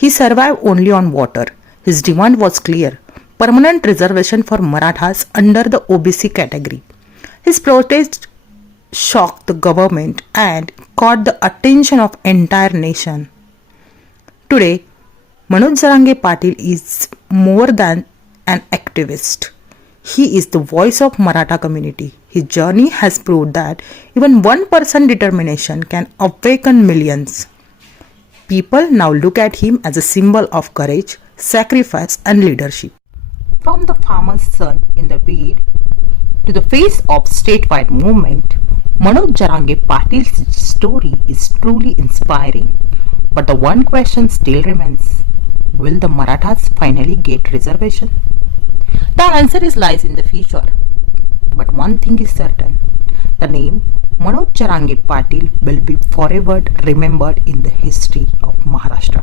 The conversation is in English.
He survived only on water. His demand was clear: permanent reservation for Marathas under the OBC category. His protest shocked the government and caught the attention of entire nation. Today, Manoj Jarange Patil is more than an activist. He is the voice of Maratha community. His journey has proved that even one person's determination can awaken millions. People now look at him as a symbol of courage, sacrifice, and leadership. From the farmer's son in the Bid to the face of statewide movement, Manoj Jarange Patil's story is truly inspiring. But the one question still remains: will the Marathas finally get reservation? The answer lies in the future. But one thing is certain: the name Manoj Jarange Patil will be forever remembered in the history of Maharashtra.